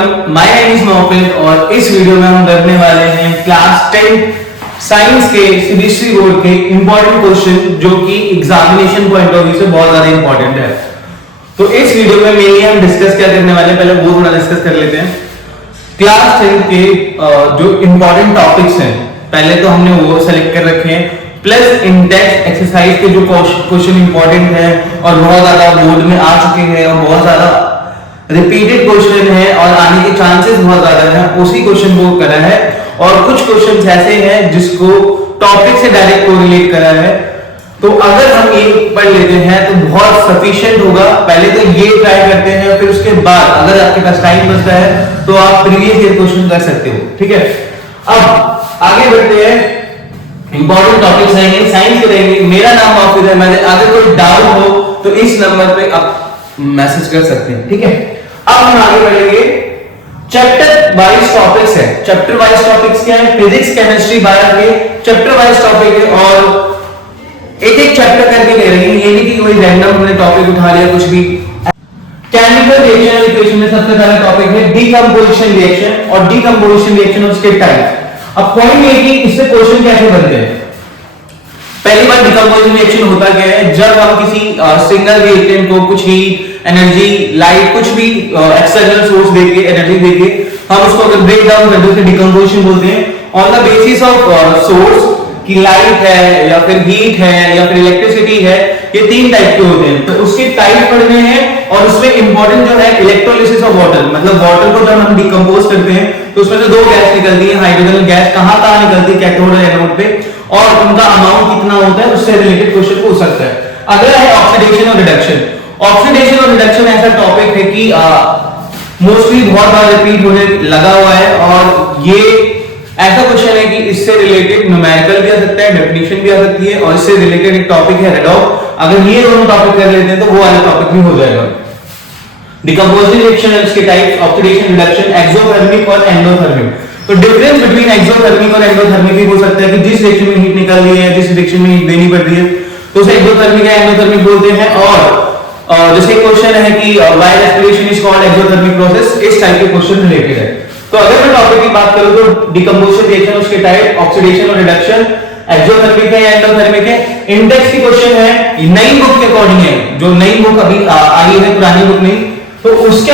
Everyone, my name is मोहफिज और इस video में हम करने वाले हैं क्लास 10 साइंस के सीबीएसई बोर्ड के इंपॉर्टेंट क्वेश्चन जो कि एग्जामिनेशन पॉइंट ऑफ व्यू से बहुत ज्यादा इंपॉर्टेंट है। तो इस वीडियो में मेनली हम डिस्कस क्या करने वाले हैं, पहले वो थोड़ा डिस्कस कर लेते हैं। क्लास 10 के जो इंपॉर्टेंट टॉपिक्स हैं पहले तो हमने वो सेलेक्ट कर रखे हैं, प्लस इंडेक्स एक्सरसाइज के जो क्वेश्चन इंपॉर्टेंट है और बहुत ज्यादा बोर्ड में आ चुके हैं और बहुत ज्यादा रिपीटेड क्वेश्चन है और आने के चांसेस बहुत ज्यादा हैं, उसी क्वेश्चन को करा है। और कुछ क्वेश्चन ऐसे हैं जिसको टॉपिक से डायरेक्ट कोरिलेट करा है। तो अगर हम ये पढ़ लेते हैं तो बहुत सफिशिएंट होगा। पहले तो ये ट्राई करते हैं, फिर उसके बाद अगर आपके पास टाइम बचता है तो आप प्रीवियस ईयर क्वेश्चन कर सकते हो। ठीक है, अब आगे बढ़ते हैं। इंपॉर्टेंट टॉपिक्स रहेंगे, साइंस के रहेंगे। मेरा नाम मोहफिज है। अगर कोई डाउट हो तो इस नंबर पे आप मैसेज कर सकते हैं। ठीक है, अब हम आगे बढ़ेंगे। चैप्टर वाइज टॉपिक्स है। चैप्टर वाइज टॉपिक्स क्या है? फिजिक्स, केमिस्ट्री, बायो के चैप्टर वाइज टॉपिक है और एक एक चैप्टर करके ले रहे हैं। ये नहीं कि कोई रैंडम हमने टॉपिक उठा लिया कुछ भी। केमिकल रिएक्शन इक्वेशन में सबसे पहला टॉपिक है डीकंपोजिशन रिएक्शन और डीकंपोजिशन रिएक्शन और उसके टाइप। अब पॉइंट ये कि इससे क्वेश्चन कैसे बनते हैं। पहली बार डीकंपोजिशन रिएक्शन होता क्या है? जब हम किसी सिंगल रिएक्टेंट को कुछ ही एनर्जी, लाइट, कुछ भी एक्सटर्नल सोर्स देके एनर्जी देके हम उसको अगर ब्रेक डाउन करते हैं डिकंपोजिशन बोलते हैं। On the basis of source की लाइट है या फिर हीट है या फिर इलेक्ट्रिसिटी है, ये तीन टाइप के होते हैं। तो उसके टाइप पढ़ने हैं और उसमें इंपॉर्टेंट जो है इलेक्ट्रोलिसिस ऑफ वाटर, मतलब वाटर को जब हम डिकंपोज करते हैं तो उसमें से दो गैस निकलती है, हाइड्रोजन गैस। कहां निकलती है? कैथोड और एनोड पे, और उनका अमाउंट कितना होता है उससे रिलेटेड क्वेश्चन हो सकता है। अगला है ऑक्सीडेशन और रिडक्शन। ऑक्सीडेशन और रिडक्शन ऐसा टॉपिक है कि मोस्टली बहुत बार रिपीट होने लगा हुआ है और ये ऐसा क्वेश्चन है कि इससे रिलेटेड न्यूमेरिकल भी आ सकता है, डेफिनेशन भी आ सकती है और इससे रिलेटेड एक टॉपिक है रेडॉक्स। अगर ये दोनों टॉपिक कर लेते हैं तो वो वाला टॉपिक भी हो जाएगा। डिकंपोजिशन रिएक्शन और इसके टाइप्स, ऑक्सीडेशन, रिडक्शन, एक्सोथर्मिक और एंडोथर्मिक। तो डिफरेंस बिटवीन एक्सोथर्मिक और एंडोथर्मिक भी हो सकता है कि जिस रिएक्शन में हीट निकल रही है, जिस रिएक्शन में हीट देनी पड़ रही है तो उसे एक्सोथर्मिक या एंडोथर्मिक बोलते हैं। और जैसे क्वेश्चन है कि why respiration is called exothermic process, इस टाइप के क्वेश्चन रिलेटेड है। तो अगर मैं टॉपिक की बात करूं तो डिकंपोजिशन रिएक्शन, उसके टाइप, ऑक्सीडेशन और रिडक्शन, एक्सोथर्मिक है या एंडोथर्मिक है। इंडेक्स की क्वेश्चन है, नई बुक के अकॉर्डिंग है, जो नई बुक अभी आई है, पुरानी बुक नहीं, तो उसके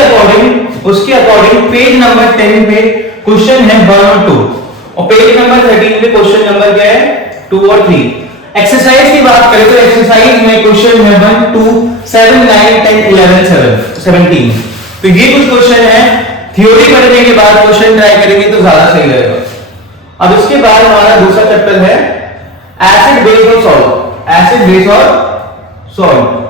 अकॉर्डिंग पेज नंबर 10 पे क्वेश्चन है 1 और 2 और पेज नंबर 13 पे क्वेश्चन नंबर क्या है? 2 और 3। एक्सरसाइज की बात करें तो एक्सरसाइज में क्वेश्चन है 1, 2, 7, 9, 10, 11, 17। तो ये कुछ क्वेश्चन है। थ्योरी पढ़ने के बाद क्वेश्चन ट्राई करेंगे तो ज्यादा सही रहेगा। अब इसके बाद हमारा दूसरा चैप्टर है एसिड, बेस और सॉल्ट। एसिड, बेस और सॉल्ट।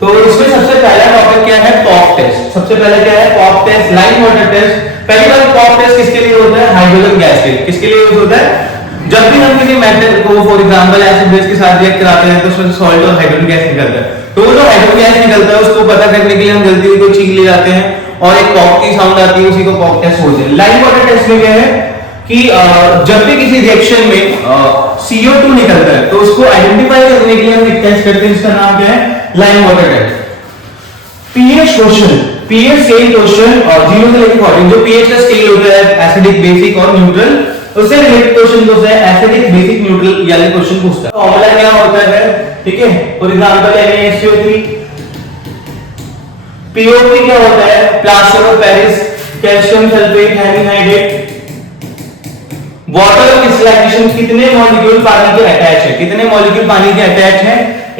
तो इसमें सबसे पहला टॉपिक क्या है? Pop test. सबसे पहले क्या है? Pop test, lime water test. पहली बार पॉप टेस्ट किसके लिए होता है? हाइड्रोजन गैस के। किसके लिए यूज होता है? जब भी हम किसी मेटल को फॉर एग्जांपल एसिड बेस के साथ रिएक्ट कराते हैं तो उसमें सॉल्ट और हाइड्रोजन गैस निकलता है। तो वो जो हाइड्रोजन गैस निकलता है उसको पता करने के लिए हम गलती से कोई चीज ले जाते हैं और एक पॉप की साउंड आती है, उसी को पॉप टेस्ट बोलते हैं। लाइन वाटर टेस्ट में क्या है कि जब भी किसी रिएक्शन में CO2 निकलता है तो उसको आइडेंटिफाई करने के लिए हम एक टेस्ट करते हैं, जिसका नाम क्या है? Lime water test. PH question, pH scale question और 0 से लेकर 14 जो पीएच का स्केल होता है, एसिडिक, बेसिक और न्यूट्रल, उससे रिलेटेड क्वेश्चन जो है एसिडिक, बेसिक, न्यूट्रल वाले क्वेश्चन पूछता है। फॉर्मूला क्या होता है? ठीक है, फॉर एग्जांपल NaHCO3। POP क्या होता है? Plaster of Paris, calcium sulphate, hemihydrate. Water crystallisation, कितने मॉलिक्यूल पानी के अटैच है, कितने मॉलिक्यूल पानी के अटैच है,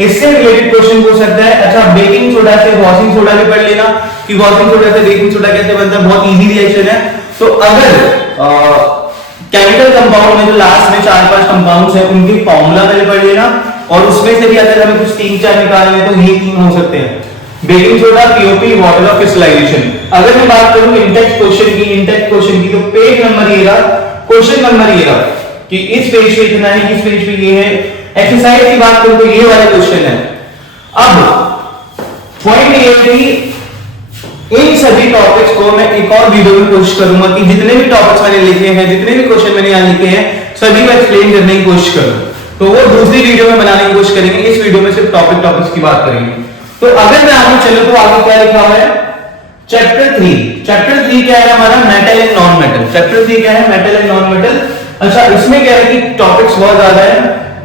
इससे रिलेटेड क्वेश्चन पूछ सकता है। अच्छा, बेकिंग सोडा से वॉशिंग सोडा भी पढ़ लेना कि वॉशिंग सोडा से बेकिंग सोडा कैसे बनता है, बहुत इजी रिएक्शन है। तो अगर केमिकल कंपाउंड में जो लास्ट में 4-5 कंपाउंड्स हैं उनकी फॉर्मूला पहले पढ़ लेना और उसमें से भी अगर हमें कुछ 3-4 निकालने हैं तो ये 3 हो सकते हैं, baking soda, POP, water of crystallisation. अगर मैं बात करूं इंटेक्स क्वेश्चन की तो पेज नंबर ये रहा, क्वेश्चन नंबर ये रहा कि इस पेज पे इतना है, इस पेज पे ये है। एक्सरसाइज की बात करूं तो ये वाला क्वेश्चन है। अब पॉइंट ये है कि इन सभी टॉपिक्स को मैं एक और वीडियो में कोशिश करूंगा कि जितने भी टॉपिक्स मैंने लिखे हैं, जितने भी क्वेश्चन मैंने यहां लिखे हैं, सभी को एक्सप्लेन करने की कोशिश करूंगा। तो वो दूसरी वीडियो में बनाने की कोशिश करेंगे, इस वीडियो में सिर्फ टॉपिक्स की बात करेंगे। तो अगर मैं आगे चलूं तो आगे क्या लिखा हुआ है, चैप्टर 3 क्या है हमारा, metal and non metal. Chapter 3 क्या है, मेटल एंड नॉन मेटल। अच्छा, इसमें क्या है कि टॉपिक्स बहुत ज्यादा है।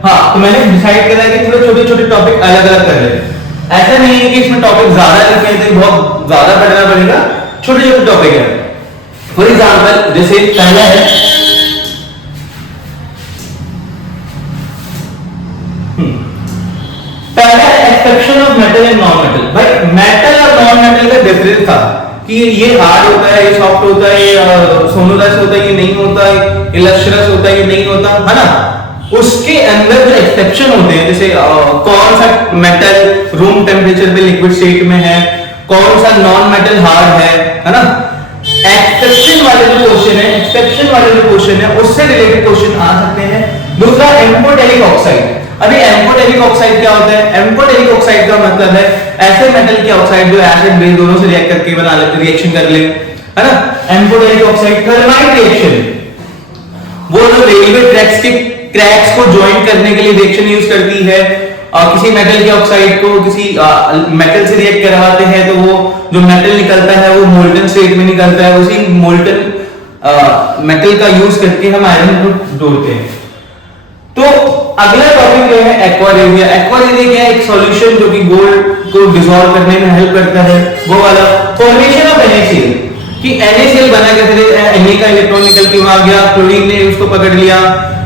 हाँ, तो मैंने डिसाइड करा कि थोड़े छोटे छोटे टॉपिक अलग अलग कर लेते हैं। ऐसा नहीं है कि इसमें टॉपिक ज्यादा लिखे हैं तो बहुत ज्यादा पढ़ना पड़ेगा, छोटे छोटे टॉपिक है। फॉर एग्जाम्पल जैसे पहला है exception of metal and non metal. भाई मेटल और नॉन मेटल का डिफरेंस था कि ये हार्ड होता है, ये सॉफ्ट होता है, ये सोनोरस होता है, ये नहीं होता है, ये लश्रस होता है, ये नहीं होता है ना। उसके अंदर जो एक्सेप्शन होते हैं, जैसे कौन सा मेटल रूम टेम्परेचर पे लिक्विड स्टेट में है, कौन सा नॉन मेटल हार्ड है ना। एक्सेप्शन वाले जो क्वेश्चन है उससे रिलेटेड क्वेश्चन आ सकते हैं। दूसरा एम्फोटेरिक ऑक्साइड। अभी एम्फोटेरिक ऑक्साइड क्या होता है, एम्फोटेरिक ऑक्साइड का मतलब है ऐसे मेटल के ऑक्साइड जो एसिड बेस दोनों से रिएक्ट करके बना ले, रिएक्शन कर ले, है ना। एम्फोटेरिक ऑक्साइड थर्माइट रिएक्शन, वो जो रेलवे ट्रैक्स के क्रैक्स को ज्वाइन करने के लिए रिएक्शन यूज करती है। किसी मेटल के ऑक्साइड को किसी मेटल से रिएक्ट करवाते हैं तो वो जो मेटल निकलता है वो मोल्टन स्टेट में निकलता है। उसी मोल्टन मेटल का यूज करके हम आयरन को जोड़ते हैं। तो अगला टॉपिक जो है एक्वारेरिया। एक्वारेरिया क्या है, एक सॉल्यूशन जो कि गोल्ड को डिसॉल्व करने में हेल्प करता है, वो वाला। फॉर्मेशन ऑफ NaCl, कि NaCl बना कैसे, Na का इलेक्ट्रॉन निकल के वहां गया, क्लोरीन ने उसको पकड़ लिया,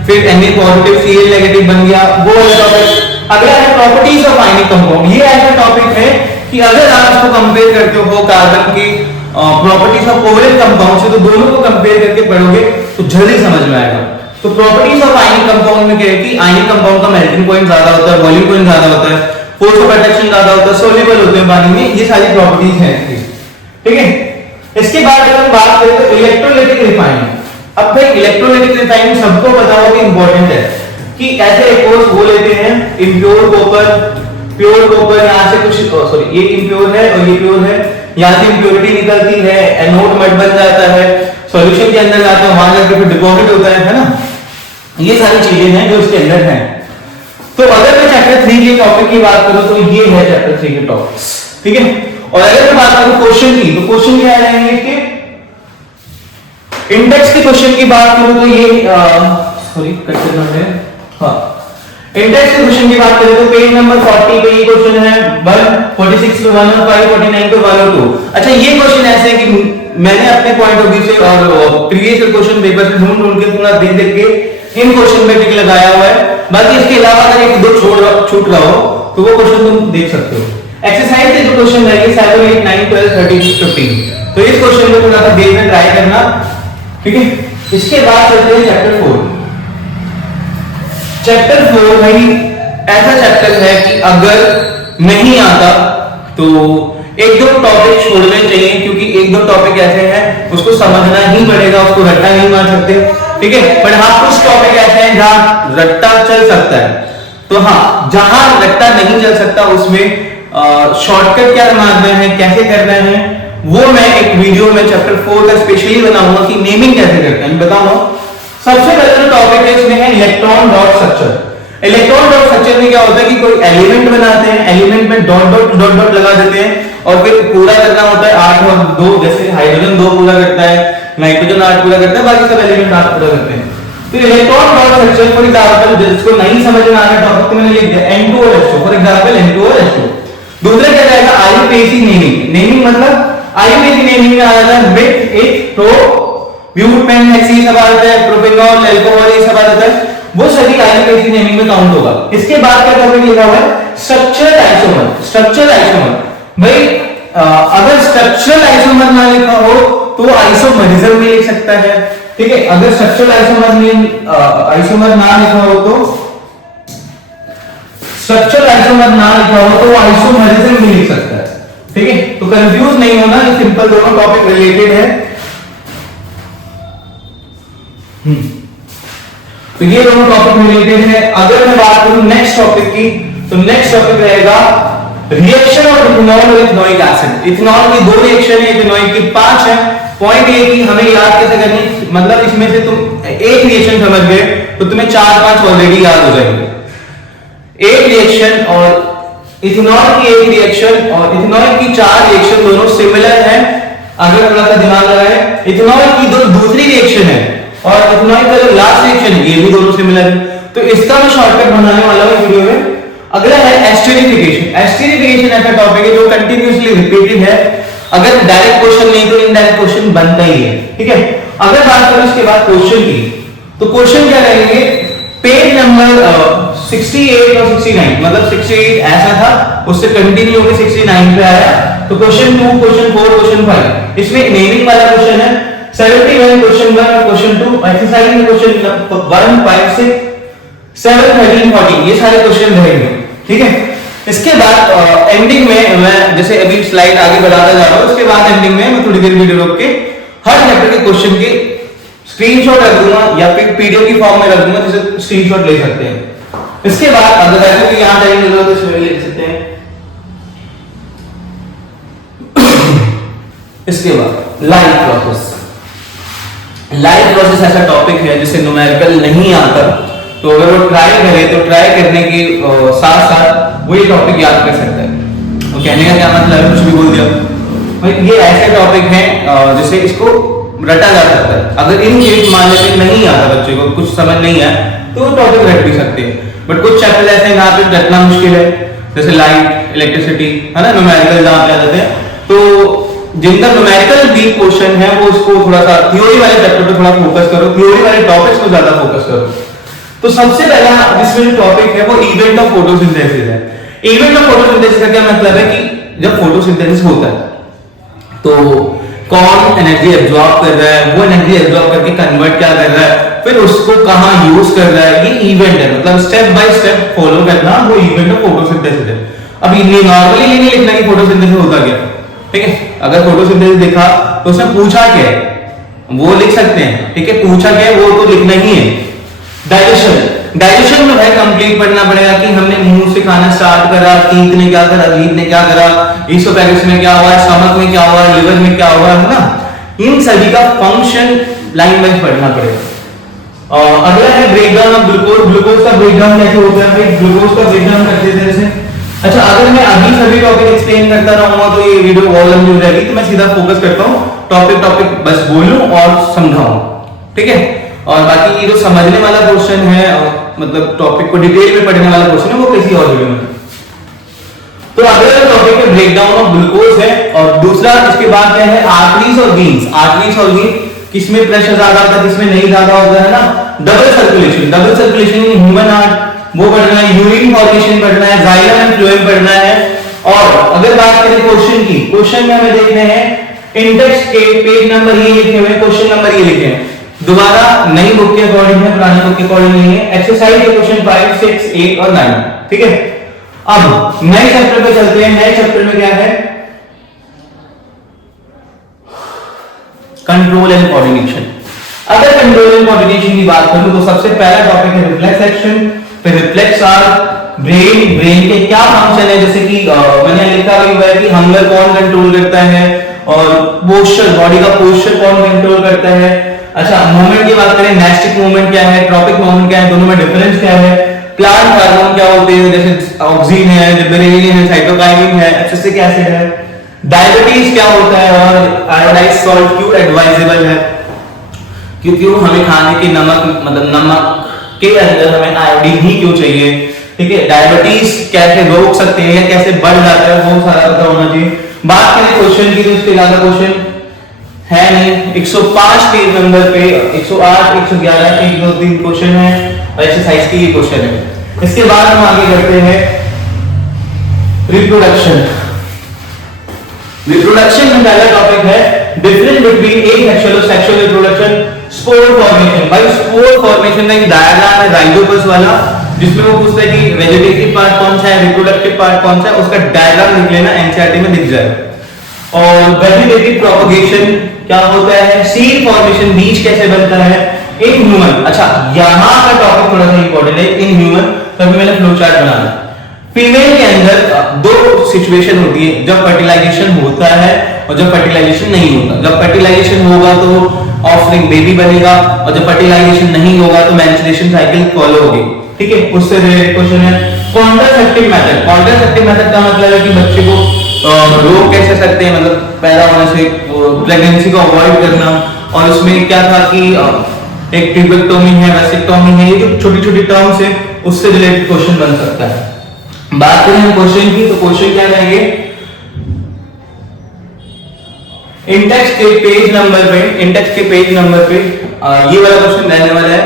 फिर Na पॉजिटिव Cl नेगेटिव बन गया, वो वाला टॉपिक। अगला है प्रॉपर्टीज ऑफ आयनिक कंपाउंड। ये ऐसा टॉपिक है कि अगर आप इसको कंपेयर करते हो कार्बन की प्रॉपर्टीज ऑफ कोवलेंट कंपाउंड से, तो दोनों को कंपेयर करके पढ़ोगे तो जल्दी समझ में आएगा। तो प्रॉपर्टीज ऑफ आयनिक कंपाउंड में क्या है कि आयनिक कंपाउंड का मेल्टिंग पॉइंट ज्यादा होता है, बॉइलिंग पॉइंट ज्यादा होता है, फोर्स ऑफ अट्रैक्शन ज्यादा होता है, सोल्यूबल होते हैं पानी में, ये सारी प्रॉपर्टीज हैं इसकी, ठीक है। इसके बाद अगर हम बात करें तो इलेक्ट्रोलाइटिक रिफाइनिंग। अब भाई इलेक्ट्रोलाइटिक रिफाइनिंग सबको पता होगा कि इंपॉर्टेंट है, कि ऐसे एक कोर्स वो लेते हैं इम्प्योर कॉपर, प्योर कॉपर, यहां से कुछ सॉरी ये इम्प्योर है और ये प्योर है, यहां से इंप्योरिटी निकलती है, एनोड मड बन जाता है, सॉल्यूशन के अंदर जाता है, वहां जाकर फिर डिपॉजिट होता है ना। ये सारी चीजें हैं जो इसके अंदर हैं। तो अगर मैं चैप्टर 3 के टॉपिक की बात करूं तो ये है चैप्टर 3 के टॉपिक्स, ठीक है। और अगर मैं बात करूं क्वेश्चन की, तो क्वेश्चन क्या रहेंगे इसके, इंडेक्स के क्वेश्चन की बात करूं तो ये सॉरी कट करना है, हाँ इंडेक्स के क्वेश्चन की बात करें तो पेज नंबर 40 पे ये क्वेश्चन है 146 पे 105 49 पे 102। अच्छा, ये क्वेश्चन ऐसे है कि मैंने अपने पॉइंट ऑफ व्यू से और प्रीवियस क्वेश्चन पेपर से ढूंढ के पूरा देख देख के इन क्वेश्चन पे टिक लगाया हुआ है। बाकी इसके अलावा अगर एक दो छूट रहा हो तो वो क्वेश्चन तुम देख सकते हो। एक्सरसाइज के जो क्वेश्चन रहेंगे 7 8 9 12 13 15, तो इस क्वेश्चन को थोड़ा सा देखना ट्राई करना, ठीक है। इसके बाद चलते हैं चैप्टर 4। चैप्टर 4 भाई ऐसा चैप्टर है कि अगर नहीं आता तो एक दो टॉपिक छोड़ने चाहिए, क्योंकि एक दो टॉपिक ऐसे हैं उसको समझना ही पड़ेगा, उसको रट्टा नहीं मार सकते, ठीक है। पर हाँ कुछ टॉपिक ऐसे हैं जहां रट्टा चल सकता है। तो हाँ, जहां रट्टा नहीं चल सकता उसमें शॉर्टकट क्या मारना है, कैसे करना है, वो मैं एक वीडियो में चैप्टर 4 का स्पेशली बनाऊंगा कि नेमिंग कैसे करते हैं बताऊंगा। सबसे पहले जो टॉपिक है इसमें है electron dot structure. Electron dot structure में क्या होता है कि कोई एलिमेंट बनाते हैं, एलिमेंट में डॉट डॉट डॉट डॉट लगा देते हैं और फिर पूरा करना होता है 8 और 2, जैसे हाइड्रोजन 2 पूरा करता है, नाइट्रोजन 8 पूरा करता है, बाकी सब एलिमेंट 8 पूरा करते हैं। तो electron dot structure for example जिसको नहीं समझ में आ रहा टॉपिक तो मैंने लिख दिया N2O फॉर एग्जांपल N2O। दूसरा क्या रहेगा आईयूपीएसी नेमिंग। नेमिंग मतलब आईयूपीएसी नेमिंग में आ जाता है मिथ इथ प्रो ब्यूटेन हेक्सी सब आ जाता है, प्रोपेनॉल अल्कोहल ये सब आ जाता है, वो सभी आईयूपीएसी नेमिंग में काउंट होगा। इसके बाद क्या टॉपिक लिखा हुआ है स्ट्रक्चरल आइसोमर। स्ट्रक्चरल आइसोमर भाई अगर स्ट्रक्चरल आइसोमर ना लिखा हो तो आइसोमरिज्म में लिख सकता है, ठीक है। अगर स्ट्रक्चरल आइसोमर ना लिखा हो तो स्ट्रक्चरल आइसोमर ना लिखा हो तो आइसोमरिज्म भी लिख सकता है, ठीक है। तो कंफ्यूज नहीं होना, ये सिंपल दोनों टॉपिक रिलेटेड है। तो ये दोनों टॉपिक रिलेटेड है। अगर मैं बात करूं नेक्स्ट टॉपिक की तो नेक्स्ट टॉपिक रहेगा रिएक्शन ऑफ इथेनॉल और इथेनोइक एसिड। इथेनॉल की 2 रिएक्शन है, इथेनोइक की 5 है। पॉइंट ये कि हमें याद कैसे करनी, मतलब इसमें से तुम एक रिएक्शन समझ गए तो तुम्हें 4 5 ऑलरेडी याद हो जाएंगे, एक रिएक्शन और इथेनॉल की एक रिएक्शन और इथेनॉल की 4 रिएक्शन दोनों सिमिलर हैं। अगर थोड़ा सा दिमाग लगाए, इथेनॉल की जो दूसरी रिएक्शन है और इथेनॉल का जो लास्ट रिएक्शन है ये भी दोनों सिमिलर है। तो इसका मैं शॉर्टकट बनाने वाला हूं वीडियो में। अगला है एस्टेरिफिकेशन। एस्टेरिफिकेशन ऐसा टॉपिक है जो कंटिन्यूअसली रिपीटेड है। अगर डायरेक्ट क्वेश्चन नहीं तो इनडायरेक्ट क्वेश्चन बनता ही है, ठीक है। अगर बात करें इसके बाद क्वेश्चन की, तो क्वेश्चन क्या रहेंगे, पेज नंबर 68 और 69, मतलब 68 ऐसा था, उससे कंटिन्यू होकर 69 पे आया। तो क्वेश्चन 2, क्वेश्चन 4, क्वेश्चन 5, इसमें नेमिंग वाला क्वेश्चन है। 71 क्वेश्चन 1, क्वेश्चन 2, एक्सरसाइज में क्वेश्चन 1, 5, 6, 7, 13, 14 ये सारे क्वेश्चन रहेंगे, ठीक है। इसके बाद एंडिंग में मैं जैसे अभी स्लाइड आगे बढ़ाता जा रहा हूं, उसके बाद एंडिंग में मैं थोड़ी देर वीडियो रोक के हर चैप्टर के क्वेश्चन के स्क्रीनशॉट रख दूंगा या फिर पीडीएफ की फॉर्म में रख दूंगा, जिसे स्क्रीनशॉट ले सकते हैं। इसके बाद अगर वैसे भी यहां टाइम मिल रहा है तो इसमें लिख सकते हैं। इसके बाद लाइव प्रोसेस। लाइव प्रोसेस ऐसा टॉपिक है जिसे न्यूमेरिकल नहीं आता, तो अगर वो ट्राई करे तो ट्राई करने के साथ साथ वो ये टॉपिक याद कर सकता है। तो कहने का क्या मतलब है, कुछ भी बोल दिया भाई, ये ऐसे टॉपिक है जिसे इसको रटा जा सकता है। अगर इन केस मान लेते नहीं आता बच्चे को, कुछ समझ नहीं आया, तो वो टॉपिक रट भी सकते हैं। बट कुछ चैप्टर ऐसे हैं जहाँ पे रटना मुश्किल है, जैसे लाइट, इलेक्ट्रिसिटी, है ना, न्यूमेरिकल जहाँ पे आ जाते हैं। तो जिनका न्यूमेरिकल वीक क्वेश्चन है वो उसको थोड़ा सा थ्योरी वाले चैप्टर पे थोड़ा फोकस करो, थ्योरी वाले टॉपिक्स को ज्यादा फोकस करो। तो सबसे पहला जिसमें जो टॉपिक है वो इवेंट ऑफ फोटोसिंथेसिस है। इवेंट ऑफ फोटोसिंथेसिस का क्या मतलब है कि जब फोटोसिंथेसिस होता है तो कौन एनर्जी एब्जॉर्ब कर रहा है, वो एनर्जी एब्जॉर्ब करके कन्वर्ट क्या कर रहा है, फिर उसको कहां यूज कर रहा है, ये इवेंट है। मतलब स्टेप बाय स्टेप फॉलो करना, वो इवेंट ऑफ फोटोसिंथेसिस है। अब ये नॉर्मली ये नहीं लिखना कि फोटोसिंथेसिस होता क्या, ठीक है। अगर फोटोसिंथेसिस दिखा तो उसने पूछा क्या है वो लिख सकते हैं, ठीक है। पूछा क्या है वो तो लिखना ही है। डाइजेशन, डाइजेशन में है कंप्लीट पढ़ना पड़ेगा कि हमने मुंह से खाना स्टार्ट करा, टीथ ने क्या करा, लीड ने क्या करा, ईसोफेगस में क्या हुआ, स्टमक में क्या हुआ, लिवर में क्या हुआ, है ना। इन सभी का फंक्शन लाइन वाइज पढ़ना पड़ेगा। और अगला है ब्रेकडाउन ऑफ ग्लूकोज। ग्लूकोज का ब्रेकडाउन कैसे होता है भाई, ग्लूकोज का ब्रेकडाउन करते हैं जैसे। अच्छा, अगर मैं अभी सभी टॉपिक एक्सप्लेन करता रहूंगा तो ये वीडियो बहुत लंबी हो जाएगी, तो मैं सीधा फोकस करता हूँ, टॉपिक बस बोलूं और समझाऊं, ठीक है। और बाकी ये जो समझने वाला क्वेश्चन है, मतलब टॉपिक को डिटेल में पढ़ने वाला क्वेश्चन है, वो किसी और वीडियो में। तो अगला टॉपिक है ब्रेकडाउन ऑफ ग्लूकोज है। और दूसरा इसके बाद क्या है, आर्टरीज और वेन्स। आर्टरीज और वेन्स किसमें प्रेशर ज्यादा होता है, किसमें नहीं ज्यादा होता है ना। Double circulation, double circulation in human heart वो पढ़ना है, यूरिन फॉर्मेशन पढ़ना है, जाइलम एंड फ्लोएम पढ़ना है। और अगर बात करें क्वेश्चन की, क्वेश्चन में हमें देखने हैं इंडेक्स के पेज नंबर ये लिखे हुए, क्वेश्चन नंबर ये लिखे हैं। दोबारा नई बुक के अकॉर्डिंग है, पुरानी बुक के अकॉर्डिंग नहीं है। एक्सरसाइज के क्वेश्चन 5, 6, 8 और 9, ठीक है। अब नए चैप्टर पे चलते हैं। नए चैप्टर में क्या है, कंट्रोल एंड कोऑर्डिनेशन। अगर कंट्रोल एंड कोऑर्डिनेशन की बात करूं तो सबसे पहला टॉपिक है रिफ्लेक्स एक्शन, फिर रिफ्लेक्स आर, ब्रेन, ब्रेन के क्या फंक्शन है, जैसे कि मैंने लिखा हुआ है कि हंगर कौन कंट्रोल करता है, और पोस्चर, बॉडी का पोस्चर कौन कंट्रोल करता है। अच्छा, मूवमेंट की बात करें, नेस्टिक मूवमेंट क्या है, ट्रॉपिक मूवमेंट क्या है, दोनों में डिफरेंस क्या है। प्लांट हार्मोन क्या होते हैं, जैसे ऑक्सीन है, जिबरेलिन है, साइटोकाइनिन है, एब्सिसिक एसिड है। डायबिटीज क्या होता है, और आयोडाइज्ड सॉल्ट क्यों एडवाइजेबल है, क्योंकि हमें खाने के नमक, मतलब नमक के अंदर हमें आयोडीन ही क्यों चाहिए, ठीक है। डायबिटीज कैसे रोक सकते हैं या कैसे बढ़ जाता है, वो सारा पता होना चाहिए। बात करें क्वेश्चन की तो इसके ज्यादा क्वेश्चन है नहीं। 105 पेज नंबर पे 108, 111, 1, 2, 3 क्वेश्चन है और एक्सरसाइज की ये क्वेश्चन है। इसके बाद हम आगे करते हैं रिप्रोडक्शन। रिप्रोडक्शन में पहला टॉपिक है डिफरेंस बिटवीन एसेक्सुअल और सेक्सुअल रिप्रोडक्शन, स्पोर फॉर्मेशन। भाई स्पोर फॉर्मेशन का एक डायग्राम है राइजोपस वाला, जिसमें वो पूछता है कि वेजिटेटिव पार्ट कौन सा है, रिप्रोडक्टिव पार्ट कौन सा है, उसका डायग्राम लिख लेना, एनसीईआरटी में दिख जाए। और वेजिटेटिव प्रोपगेशन क्या होता है, सीड फॉर्मेशन, बीज कैसे बनता है इन ह्यूमन। अच्छा, यहां का टॉपिक थोड़ा सा इंपॉर्टेंट है, इन ह्यूमन, तभी मैंने फ्लो चार्ट बनाना। फीमेल के अंदर दो सिचुएशन होती है, जब फर्टिलाइजेशन होता है और जब फर्टिलाइजेशन नहीं होता। जब फर्टिलाइजेशन होगा तो ऑफस्प्रिंग बेबी बनेगा, और जब फर्टिलाइजेशन नहीं होगा तो मेंस्ट्रुएशन साइकिल फॉलो होगी, ठीक है। उससे रिलेटेड क्वेश्चन है कॉन्ट्रासेप्टिव मेथड का मतलब है कि बच्चे को रोक कैसे सकते हैं, मतलब पैदा होने से प्रेगनेंसी को अवॉइड करना। और उसमें क्या था कि एक ट्यूबेक्टोमी है, वेसिक्टोमी है, ये जो छोटी छोटी टर्म्स है उससे रिलेटेड क्वेश्चन बन सकता है। बात करें हम क्वेश्चन की, तो क्वेश्चन क्या रहेंगे, इंडेक्स के पेज नंबर पे ये वाला क्वेश्चन रहने वाला है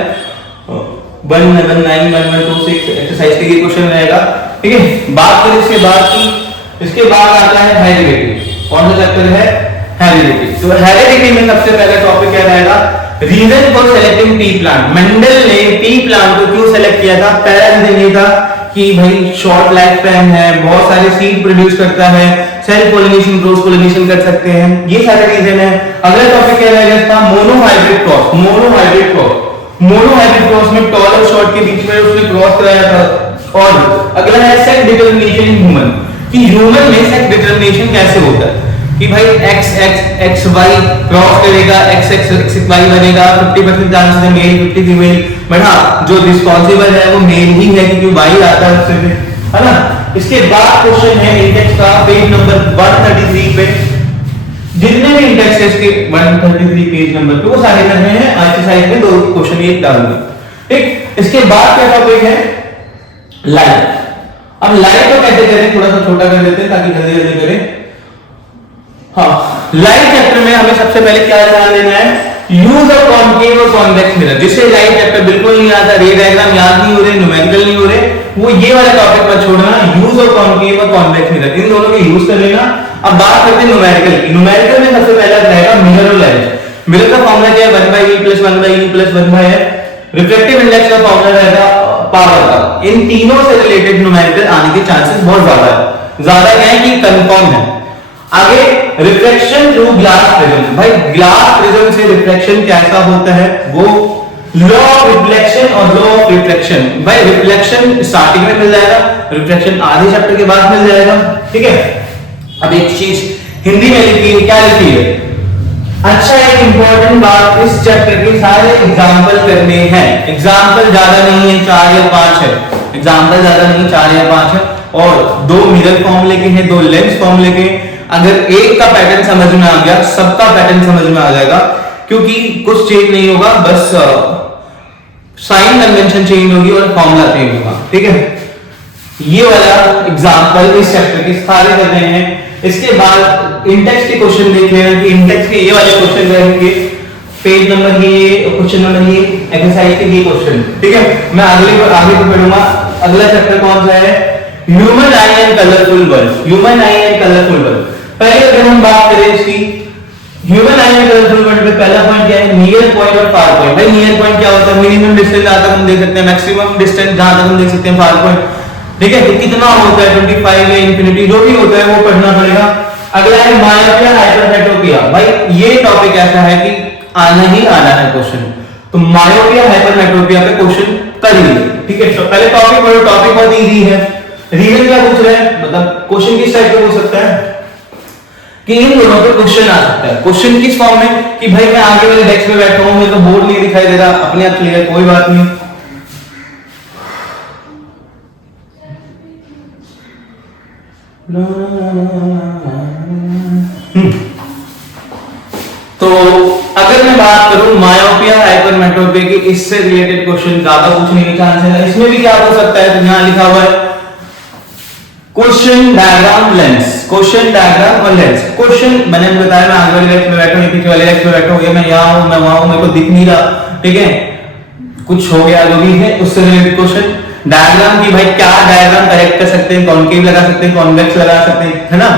1191126 एक्सरसाइज के ये क्वेश्चन रहेगा, ठीक है। बात करें इसके बाद आता है हेरिडिटी। कौन सा चैप्टर है, हेरिडिटी। तो हेरिडिटी में सबसे पहला टॉपिक क्या रहेगा, reason for selecting pea plant. Mendel ने पी प्लांट को क्यों सेलेक्ट किया था, पहला रीजन ये था कि भाई शॉर्ट लाइफ स्पैन है, बहुत सारे सीड प्रोड्यूस करता है, सेल्फ पोलिनेशन क्रॉस पोलिनेशन कर सकते हैं, ये सारे रीजन है। अगला टॉपिक क्या रहेगा इसका, मोनोहाइब्रिड क्रॉस में टॉल और शॉर्ट के बीच में उसने क्रॉस कराया था। और अगला है सेक्स डिटरमिनेशन इन ह्यूमन, कि ह्यूमन में सेक्स डिटरमिनेशन कैसे होता है, कि भाई x y क्रॉस करेगा, x y बनेगा, 50% चांसेस है मेल 50 फीमेल, बट हाँ जो रिस्पॉन्सिबल है वो मेल ही है क्योंकि y आता है उससे, है ना। इसके बाद क्वेश्चन है इंडेक्स का पेज नंबर 133 पे, जितने भी इंडेक्स है इसके 133 पेज नंबर पे वो सारे करने हैं। एक्सरसाइज में 2 क्वेश्चन ये डालूंगा, ठीक। इसके बाद क्या टॉपिक है, लाइट। अब लाइट को कैसे करें, थोड़ा सा छोटा कर देते हैं ताकि जल्दी जल्दी करें। हाँ, लाइट चैप्टर में हमें सबसे पहले क्या ध्यान देना है, यूज ऑफ कॉनकेव और कॉन्वेक्स मिरर। जिससे लाइट चैप्टर बिल्कुल नहीं आता, रे डायग्राम याद नहीं हो रहे, न्यूमेरिकल नहीं हो रहे, वो ये वाला टॉपिक पर छोड़ना, यूज ऑफ कॉनकेव और कॉन्वेक्स मिरर, इन दोनों के यूज कर लेना। अब बात करते हैं न्यूमेरिकल की। न्यूमेरिकल में सबसे पहला रहेगा मिरर और लेंस। मिरर का फॉर्मूला क्या है, 1/e + 1/u + 1/f। Refractive index का फॉर्मूला रहेगा पावर का। इन तीनों से रिलेटेड न्यूमेरिकल आने के चांसेस बहुत ज्यादा क्या है कि कंफर्म है। आगे रिफ्लेक्शन थ्रू ग्लास प्रिज्म, भाई ग्लास प्रिज्म से रिफ्लेक्शन कैसा होता है, वो लॉ ऑफ रिफ्लेक्शन और लॉ ऑफ रिफ्लेक्शन। भाई रिफ्लेक्शन स्टार्टिंग में मिल जाएगा, रिफ्लेक्शन आधे चैप्टर के बाद मिल जाएगा, ठीक है। अब एक चीज हिंदी में लिखी है, क्या लिखी है, अच्छा एक इंपॉर्टेंट बात, इस चैप्टर के सारे एग्जाम्पल करने हैं। एग्जाम्पल ज्यादा नहीं है, 4 या 5 है, एग्जाम्पल ज्यादा नहीं 4 या 5 है, और 2 मिरर फॉर्मूले के हैं, 2 लेंस फॉर्मूले के। अगर एक का पैटर्न समझ में आ गया, सबका पैटर्न समझ में आ जाएगा, क्योंकि कुछ चेंज नहीं होगा, बस साइन कन्वेंशन चेंज होगी और फॉर्मूला चेंज होगा, ठीक है। ये वाला एग्जांपल इस चैप्टर के सारे कर रहे हैं। इसके बाद इंडेक्स के क्वेश्चन देख रहे हैं कि इंडेक्स के ये वाले क्वेश्चन रहेंगे, पेज नंबर ये, क्वेश्चन नंबर ये, एक्सरसाइज के ये क्वेश्चन, ठीक है। मैं आगे को पढ़ूंगा। अगला चैप्टर कौन सा है, human I and colourful world. Human I and colourful world, पहले अगर हम बात करें इसकी, human I and colourful world में पहला पॉइंट क्या है, नियर पॉइंट और फार पॉइंट। भाई नियर पॉइंट क्या होता है, मिनिमम डिस्टेंस जहां तक हम देख सकते हैं, मैक्सिमम डिस्टेंस जहां तक हम देख सकते हैं, फार पॉइंट, ठीक है। तो कितना होता है 25 या इंफिनिटी, जो भी होता है वो पढ़ना पड़ेगा। अगला है मायोपिया हाइपरमेट्रोपिया। भाई ये टॉपिक ऐसा है कि आना ही आना है क्वेश्चन, तो मायोपिया हाइपरमेट्रोपिया पे क्वेश्चन करिए, ठीक है। तो पहले टॉपिक पढ़ो, टॉपिक बहुत इजी है। रीजन क्या पूछ रहे हैं, मतलब क्वेश्चन किस टाइप का हो सकता है कि इन दोनों पे क्वेश्चन आ सकता है। क्वेश्चन किस फॉर्म में कि भाई मैं आगे वाले डेस्क पे बैठा हूं, मेरे को बोर्ड नहीं दिखाई दे रहा, अपने आप क्लियर, कोई बात नहीं। तो अगर मैं बात करूं मायोपिया हाइपरमेट्रोपिया की, इससे रिलेटेड क्वेश्चन ज्यादा पूछने के चांसेस है। इसमें भी क्या हो सकता है, तो यहां लिखा हुआ है question diagram lens, question diagram और लेंस। क्वेश्चन मैंने बताया मैं आगे वाले लेक्चर में बैठा हूं, पीछे वाले लेक्चर में बैठा हूं, या मैं यहां हूं, मैं वहां हूं, मेरे को दिख नहीं रहा, ठीक है, कुछ हो गया जो भी है उससे रिलेटेड क्वेश्चन। डायग्राम की भाई क्या डायग्राम करेक्ट कर सकते हैं, कॉनकेव लगा सकते हैं, कॉन्वेक्स लगा सकते हैं, है ना।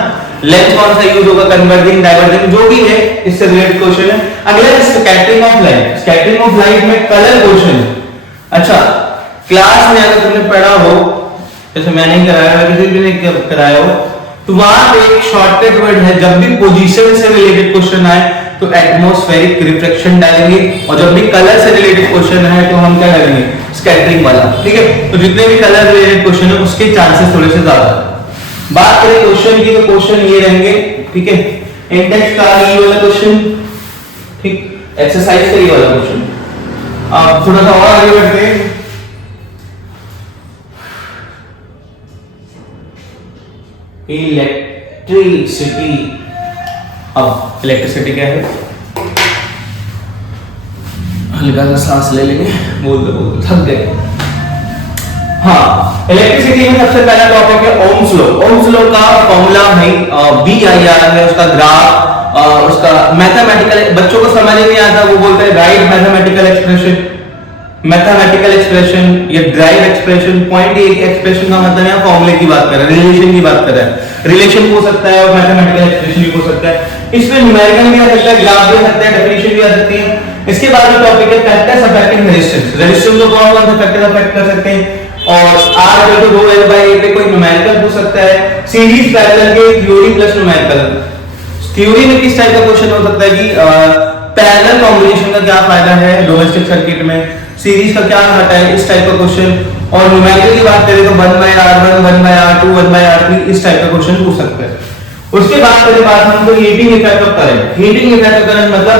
लेंस कौन सा यूज होगा, कन्वर्जिंग, डाइवर्जिंग, जो भी है इससे रिलेटेड क्वेश्चन है। अगला है scattering of light. Scattering of light में कलर क्वेश्चन। अच्छा क्लास में अगर तुमने पढ़ा हो, जैसे मैंने ही कराया है, किसी भी ने कराया हो, तो वहां पे एक शॉर्टकट वर्ड है, जब भी पोजीशन से रिलेटेड क्वेश्चन आए तो एटमॉस्फेरिक रिफ्लेक्शन डालेंगे, और जब भी कलर से रिलेटेड क्वेश्चन है तो हम क्या करेंगे, स्कैटरिंग वाला, ठीक है। तो जितने भी कलर रिलेटेड क्वेश्चन है उसके चांसेस थोड़े से ज्यादा। बात करें क्वेश्चन की, तो क्वेश्चन ये रहेंगे, ठीक है। इंडेक्स का ये वाला क्वेश्चन, ठीक, एक्सरसाइज का ये वाला क्वेश्चन। अब थोड़ा सा और आगे बढ़ते हैं। इलेक्ट्रिसिटी। अब इलेक्ट्रिसिटी क्या है, हल्का सा सांस ले लेंगे, बोल दो थक गए। हाँ, इलेक्ट्रिसिटी में सबसे पहला टॉपिक है ओम्स लॉ। ओम्स लॉ का फॉर्मूला भाई VIR है, उसका ग्राफ, उसका मैथमेटिकल, बच्चों को समझ नहीं आता वो बोलते हैं right mathematical expression, mathematical expression या ड्राइव एक्सप्रेशन। पॉइंट एक एक्सप्रेशन का मतलब है फॉर्मूले की बात कर रहे हैं, रिलेशन की बात कर रहे हैं। रिलेशन हो सकता है और मैथमेटिकल एक्सप्रेशन भी हो सकता है, इसमें न्यूमेरिकल भी आ सकता है, ग्राफ भी आ सकता है, डेफिनेशन भी आ सकती है। इसके बाद में टॉपिक है फैक्टर्स अफेक्टिंग रेजिस्टेंस। रेजिस्टेंस को कौन कौन से फैक्टर अफेक्ट कर सकते हैं, और R = 2L/A पे कोई न्यूमेरिकल हो सकता है। सीरीज पैरेलल के थ्योरी प्लस न्यूमेरिकल। थ्योरी में किस टाइप का क्वेश्चन हो सकता है कि पैरेलल कॉम्बिनेशन का क्या फायदा है डोमेस्टिक सर्किट में, सीरीज का क्या घाटा है, इस टाइप का क्वेश्चन। और न्यूमेरिकल की बात करें तो 1/R1, 1/R2, 1/R3 इस टाइप का क्वेश्चन पूछ सकते हैं। उसके बाद पहले बात हम तो heating effect of current. Heating effect of current मतलब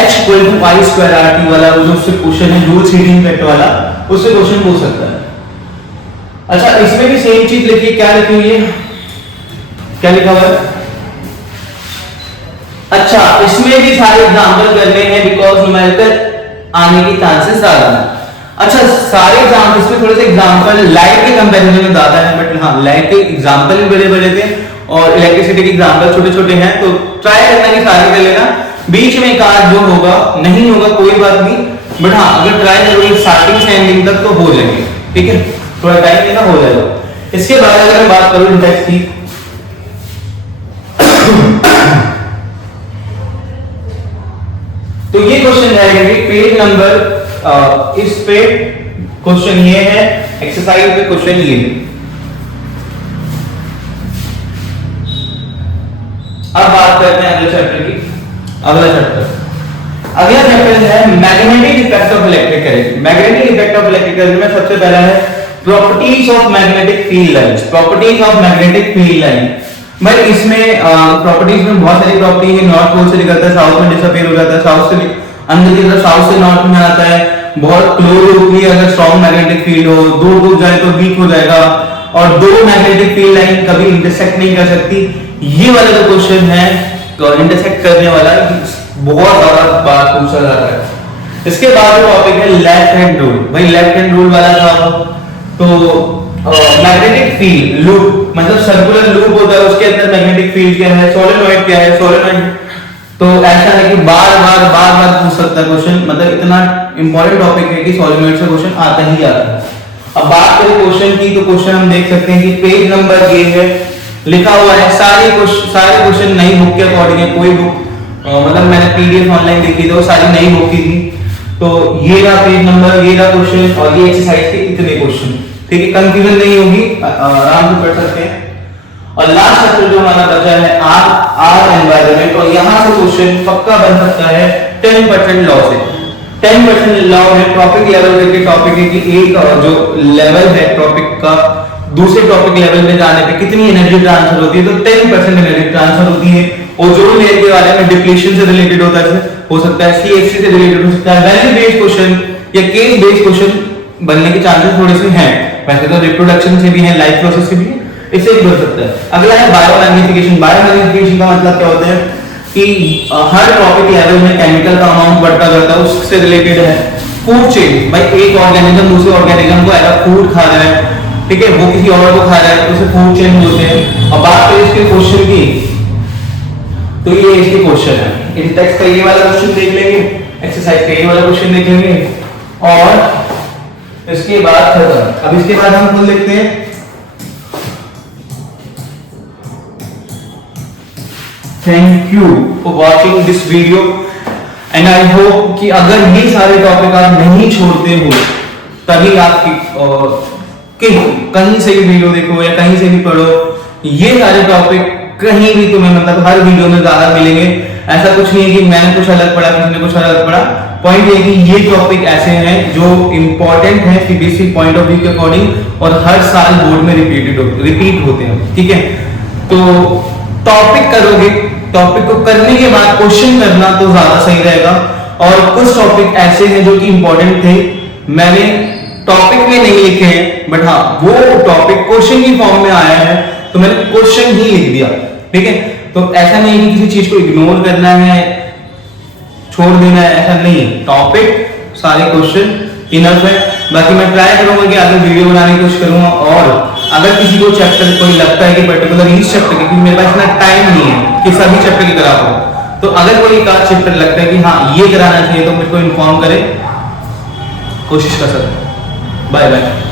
H = I²RT वाला वो जो उससे क्वेश्चन है, जूल्स हीटिंग इफेक्ट वाला, उससे क्वेश्चन पूछ सकता है। अच्छा, इसमें भी सेम चीज लिखिए, क्या लिखी हुई है, क्या लिखा हुआ है। अच्छा, इसमें भी सारे एग्जांपल करने हैं बिकॉज़ न्यूमेरिकल आने की चांसेस ज्यादा है। अच्छा, सारे एग्जांपल, इसमें थोड़े से एग्जांपल लाइट के कंपैरिजन में ज्यादा है, बट हाँ लाइट के एग्जांपल भी बड़े-बड़े थे और इलेक्ट्रिसिटी के एग्जांपल छोटे-छोटे हैं, तो ट्राई करना कि सारे कर लेना। बीच में एक आध जो होगा नहीं होगा कोई बात नहीं, बट हाँ अगर ट्राई करोगे स्टार्टिंग से एंडिंग तक तो हो जाएंगे, ठीक है, थोड़ा टाइम लेना हो जाएगा। इसके बाद अगर मैं बात करूं इंडेक्स की, तो ये क्वेश्चन रहेगा कि पेज नंबर, इस पे क्वेश्चन ये है, एक्सरसाइज पे क्वेश्चन ये है। अब बात करते हैं अगले चैप्टर की। अगला चैप्टर है magnetic effect of electric current. Magnetic effect of electric current में सबसे पहला है properties of magnetic field lines. Properties of magnetic field line, भाई इसमें प्रॉपर्टीज में बहुत सारी प्रॉपर्टी है। नॉर्थ पोल से निकलता है, साउथ में डिसअपीयर हो जाता है, साउथ से अंदर की तरफ, साउथ से नॉर्थ में आता है, बहुत क्लोज होती है। अगर स्ट्रॉन्ग मैग्नेटिक फील्ड हो, दूर जाए तो वीक हो जाएगा, और दो मैग्नेटिक फील्ड लाइन कभी इंटरसेक्ट नहीं कर सकती। ये वाला जो क्वेश्चन है तो इंटरसेक्ट करने वाला बहुत ज्यादा बार पूछा जाता है। इसके बाद टॉपिक है लेफ्ट हैंड रूल। भाई लेफ्ट हैंड रूल वाला था तो मैग्नेटिक फील्ड लूप, मतलब सर्कुलर लूप होता है, उसके अंदर मैग्नेटिक फील्ड क्या है, सोलेनॉइड क्या है, सोलेनॉइड। तो ऐसा है कि बार बार पूछ सकता है क्वेश्चन, मतलब इतना इंपॉर्टेंट टॉपिक है कि सोलेनॉइड से क्वेश्चन आता ही आता है। अब बात करें क्वेश्चन की, तो क्वेश्चन हम देख सकते हैं कि पेज नंबर ये है, लिखा हुआ है सारे क्वेश्चन नई बुक के अकॉर्डिंग है। कोई बुक मतलब मैंने PDF ऑनलाइन देखी थी, सारी नई बुक की थी। तो ये रहा पेज नंबर, ये रहा क्वेश्चन, और ये एक्सरसाइज के इतने क्वेश्चन, ठीक है, कंफ्यूजन नहीं होगी, आराम से पढ़ सकते हैं। और लास्ट चैप्टर जो हमारा बचा है आर एनवायरनमेंट, और यहां से क्वेश्चन पक्का बन सकता है 10% लॉ से। 10% लॉ है टॉपिक लेवल करके, टॉपिक है कि एक जो लेवल है टॉपिक का दूसरे टॉपिक लेवल में जाने पे कितनी एनर्जी ट्रांसफर होती है, तो 10% एनर्जी ट्रांसफर होती है। ओजोन लेयर के बारे में डिप्लीशन से रिलेटेड होता है, हो सकता है CFC से रिलेटेड हो सकता है, वैल्यू बेस्ड क्वेश्चन या केस बेस्ड क्वेश्चन बनने के चांसेस थोड़े से हैं। वैसे तो रिप्रोडक्शन से भी है, लाइफ प्रोसेस से भी है, इससे भी बन सकता है। अगला है बायोमैग्निफिकेशन। बायोमैग्निफिकेशन का मतलब क्या होता है कि हर टॉपिक लेवल में केमिकल का अमाउंट बढ़ता जाता है, उससे रिलेटेड है। फूड चेन, भाई एक ऑर्गेनिज्म दूसरे ऑर्गेनिज्म को ऐसा फूड खा रहा है, ठीक है, वो किसी और को खा रहा है, तो उसे फूड चेन बोलते हैं। और बात करें इसके क्वेश्चन की, तो ये इसके क्वेश्चन है। इन टेक्स्ट का ये वाला क्वेश्चन देख लेंगे, एक्सरसाइज का ये वाला क्वेश्चन देख लेंगे, और इसके बाद खत्म। अब इसके बाद हम खुद लिखते हैं thank you for watching this video and I hope कि अगर ये सारे टॉपिक आप नहीं छोड़ते हो तभी आप कहीं से भी वीडियो देखो या कहीं से भी पढ़ो, ये सारे टॉपिक कहीं भी तुम्हें मतलब हर वीडियो में ज्यादा मिलेंगे। ऐसा कुछ नहीं है कि मैंने कुछ अलग पढ़ा, किसी ने कुछ अलग पढ़ा। पॉइंट ये कि ये टॉपिक ऐसे हैं जो इंपॉर्टेंट है सीबीएसई पॉइंट ऑफ व्यू के अकॉर्डिंग, और हर साल बोर्ड में रिपीट होते हैं, ठीक है। तो टॉपिक करोगे, टॉपिक को करने के बाद क्वेश्चन करना तो ज्यादा सही रहेगा। और कुछ टॉपिक ऐसे हैं जो कि इंपॉर्टेंट थे, मैंने टॉपिक में नहीं लिखे हैं, बट हाँ वो टॉपिक क्वेश्चन की फॉर्म में आया है, तो मैंने क्वेश्चन ही लिख दिया, ठीक है। तो ऐसा नहीं कि किसी चीज को इग्नोर करना है, छोड़ देना है, ऐसा नहीं है। टॉपिक सारे क्वेश्चन इनफ है। बाकी मैं ट्राई करूंगा कि आगे वीडियो बनाने की कोशिश करूंगा, और अगर किसी को चैप्टर कोई लगता है कि पर्टिकुलर इस चैप्टर के, क्योंकि मेरे पास इतना टाइम नहीं है कि सभी चैप्टर की करा पाऊं, तो अगर कोई एक आध चैप्टर लगता है कि हाँ ये कराना चाहिए तो मेरे को इन्फॉर्म करे, कोशिश कर सकते। Bye bye.